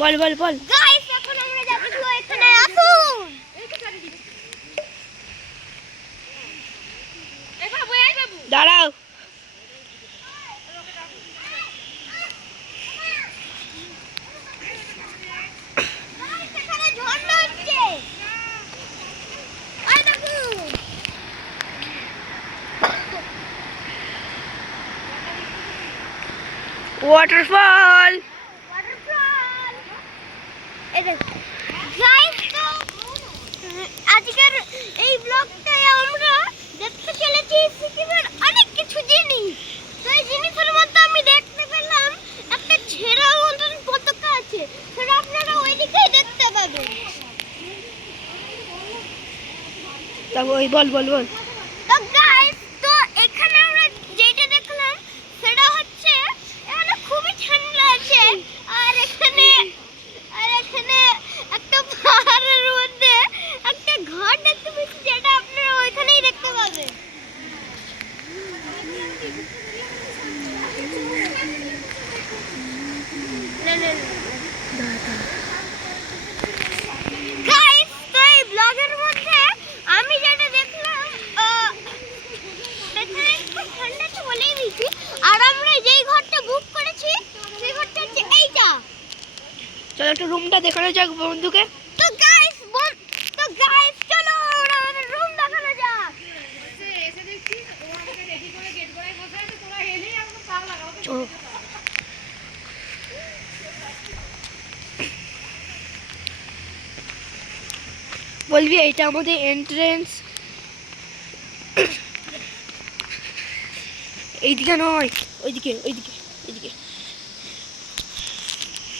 বল বল বল guys এখন আমরা যাচ্ছি এখানে আসুন এই বাবু দাঁড়াও এখানে ঝর্ণা হচ্ছে আই দেখুন ওয়াটারফল এই দেখুন গাইস তো আজকের এই ব্লগটায় আমরা দেখতে চলেছি সিকিমের অনেক কিছু জিনিস তো এই জিনিসের মধ্যে আমি দেখতে পেলাম একটা ছেঁড়া মতন পতাকা আছে সেটা আপনারা ওইদিকেই দেখতে পাবেন তারপর ওই বল বল বল তো গাইস তো এখানে আমরা যেটা দেখলাম সেটা হচ্ছে এখানে খুবই ঠান্ডা আছে আর এখানে একটা পাহাড়ের মধ্যে একটা ঘর দেখতে পাচ্ছি যেটা আপনারা ওইখানেই দেখতে পাবেন গাইস তো এই ব্লগের মধ্যে আমি যেটা দেখলাম এখানে একটু ঠান্ডা তো বলেই দিয়েছি আর আমরা যেই ঘরটা বুক করেছি সেই ঘরটা হচ্ছে এইটা চলো একটু রুমটা দেখানো যাক বন্ধুকে তো গাইস চলো আমাদের রুম দেখানো যাক এসে দেখছি ওখানে রেডি করে গেট গড়ায় বসে আছে তোমরা হেলেই আমাকে পার লাগাও বলবি এইটা আমাদের এন্ট্রেন্স এইদিকে নয় ওইদিকে ওইদিকে এইদিকে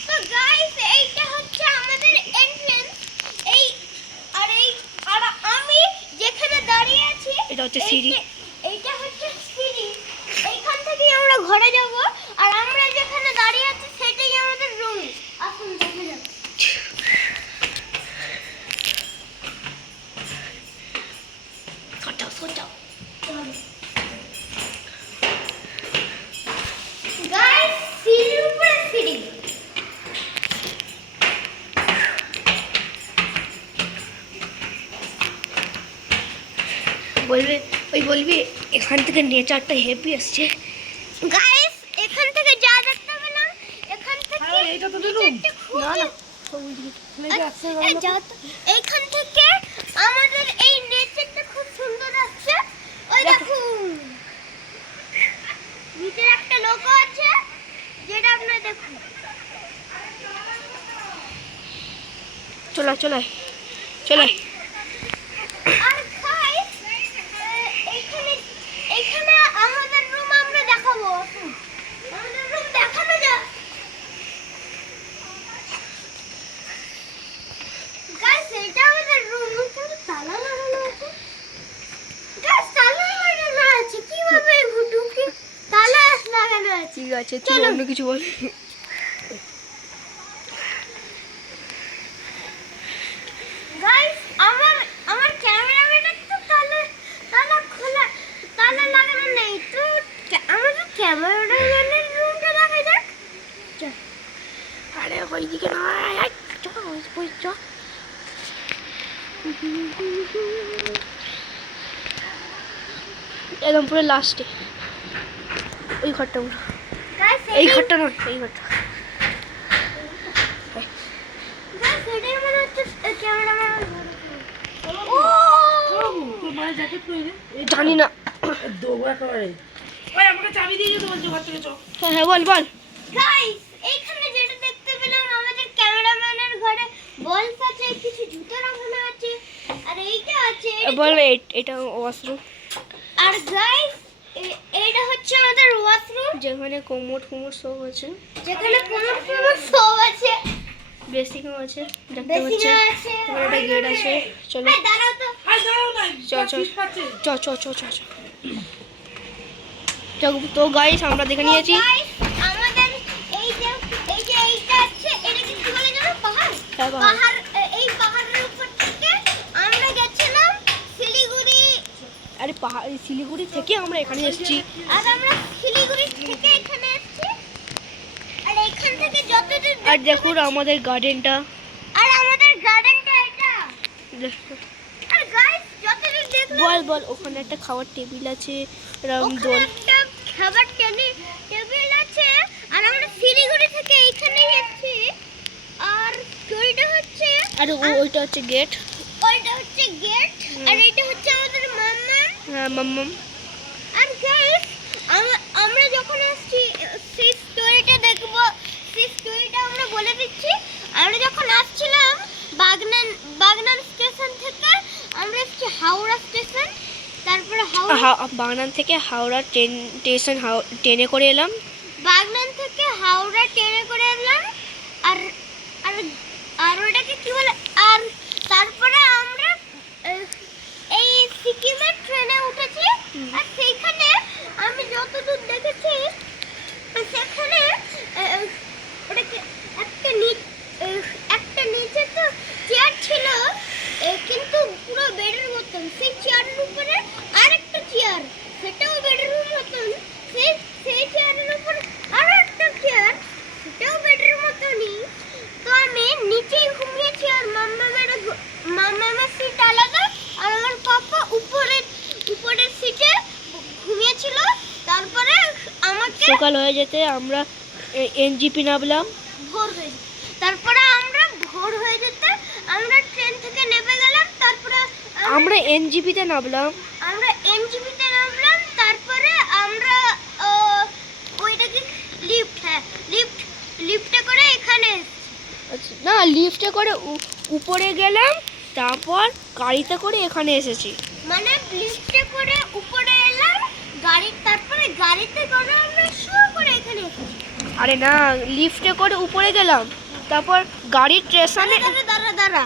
তো গাইস এইটা হচ্ছে আমাদের এন্ট্রান্স আর আমি যেখানে দাঁড়িয়ে আছি এটা হচ্ছে সিঁড়ি এইটা হচ্ছে সিঁড়ি এইখান থেকে আমরা ঘরে যাব আর আমরা যেখানে দাঁড়িয়ে আছি সেটাই আমাদের রুম আসুন দেখা যাক সোটাও গাইস সিঁড়ির উপরে সিঁড়ি বলবি এখান থেকে নেচারটা হেভি আসছে গাইস এখান থেকে যা দেখতে পেলাম এখান থেকে এইটা তো রুম না না এইখান থেকে আমাদের এই নেচারটা খুব সুন্দর আসছে ওই দেখুন নিচে একটা লোক আছে যেটা আপনারা দেখুন চলো আর গাইস এইখানে আমাদের রুম আমরা দেখাবো আমাদের রুম দেখানো যাক গাইস এটা আমাদের রুম কিন্তু তালা লাগানো আছে গাইস তালা লাগানো আছে কিভাবে ঢুকে তালা লাগানো আছে ঠিক আছে তুই অন্য কিছু বল গাইস আমার ক্যামেরাম্যানের তো তালা খোলা তালা লাগানো নেই তো আমাদের ক্যামেরাম্যানের রুমটা দেখা যাক আরে ওইদিকে নয় চলো ওই চ একদম পুরো লাস্টে ওই ঘরটা গাইস এই ঘরটা নয় এই ঘরটা গাইস এটাই মনে হচ্ছে ক্যামেরাম্যান ও তোর মায়ের জ্যাকেট কই রে? জানি না দেবো একেবারে। ওই আমাকে চাবি দিয়ে যেতে বলছে ঘর থেকে চ। হ্যাঁ বল গাইস এইখানে যেটা দেখতে পেলাম আমাদের ক্যামেরাম্যানের ঘরে বলস আছে কিছু জুতো রাখানো আছে আর এইটা আছে বল এটা ওয়াশরুম আর গাইস এইটা হচ্ছে আমাদের ওয়াশরুম যেখানে কোমর সব আছে যেখানে কোনো সব আছে বেসিনও আছে দেখতে বেসিন পাচ্ছেন আছে ওখানে একটা গেট আছে চলো এই দাঁড়াও তো আই দাঁড়াও না। চল তো গাইস আমরা দেখে নিয়েছি তো guys, আমাদের এইটা আছে এটা কি বলে জানো পাহাড় হ্যাঁ, পাহাড়। পাহাড় এই পাহাড়ের উপর থেকে আমরা গেছিলাম শিলিগুড়ি আরে শিলিগুড়ি থেকে আমরা এখানে এসেছি আর আমরা শিলিগুড়ি থেকে এখানে এসেছি আর দেখুন আমাদের গার্ডেনটা। আর আমাদের গার্ডেনটা এটা। আর গাইস যতদূর দেখলাম বল ওখানে একটা খাওয়ার টেবিল আছে, এরকম ওখানে দোল। একটা খাবার টেবিল আছে। আর আমরা শিলিগুড়ি থেকে এইখানে এসেছি। আর ওইটা হচ্ছে আর ওইটা হচ্ছে গেট। ওইটা হচ্ছে গেট। আর এটা হচ্ছে আমাদের মাম্মা। হ্যাঁ মাম্মাম। আর গাইস আমরা যখন আসছি সেই স্টোরিটা দেখবো। সেই স্টোরিটা আমরা বলে দিচ্ছি। আমরা যখন আসছিলাম বাগনান স্টেশন থেকে আমরা এসেছি হাওড়া স্টেশন। তারপরে বাগনান থেকে হাওড়া ট্রেনে করে এলাম। বাগনান থেকে হাওড়া ট্রেনে করে এলাম। আর আর আর ওটাকে কি বলে। আর তারপরে আমরা এই সিকিমের ট্রেনে উঠেছি। আর সেইখানে আমি যতদূর দেখেছি সেখানে ওটাকে একটা নিচে তো চেয়ার ছিল, কিন্তু পুরো বেডের মতন। সেই চেয়ারের উপরে আরেকটা চেয়ার, সেটাও বেডের মতন। সেই চেয়ারের উপর আরো একটা চেয়ার, সেটাও বেডের মতনই। তো আমি নিচেই ঘুমিয়েছি। আর মাম্মামের সিট আলাদা। আর আমার পাপা উপরের সিটে ঘুমিয়েছিল। তারপরে আমাকে সকাল হয়ে যেতে আমরা এনজিপি নামলাম। ভোর হয়ে যেত। তারপরে আমরা ভোর হয়ে যেতে আমরা ট্রেন থেকে নেমে গেলাম। তারপরে আমরা এনজিপিতে নামলাম। আমরা এনজিপিতে নামলাম। তারপরে আমরা ওইটাকে লিফটে করে এখানে আচ্ছা, না লিফটে করে উপরে গেলাম, তারপর গাড়িতে করে এখানে এসেছি। মানে লিফটে করে উপরে এলাম তারপরে গাড়িতে করে আমরা শো করে এখানে এসেছি। আরে না, লিফটে করে উপরে গেলাম, তারপর গাড়ির স্টেশনে দাঁড়া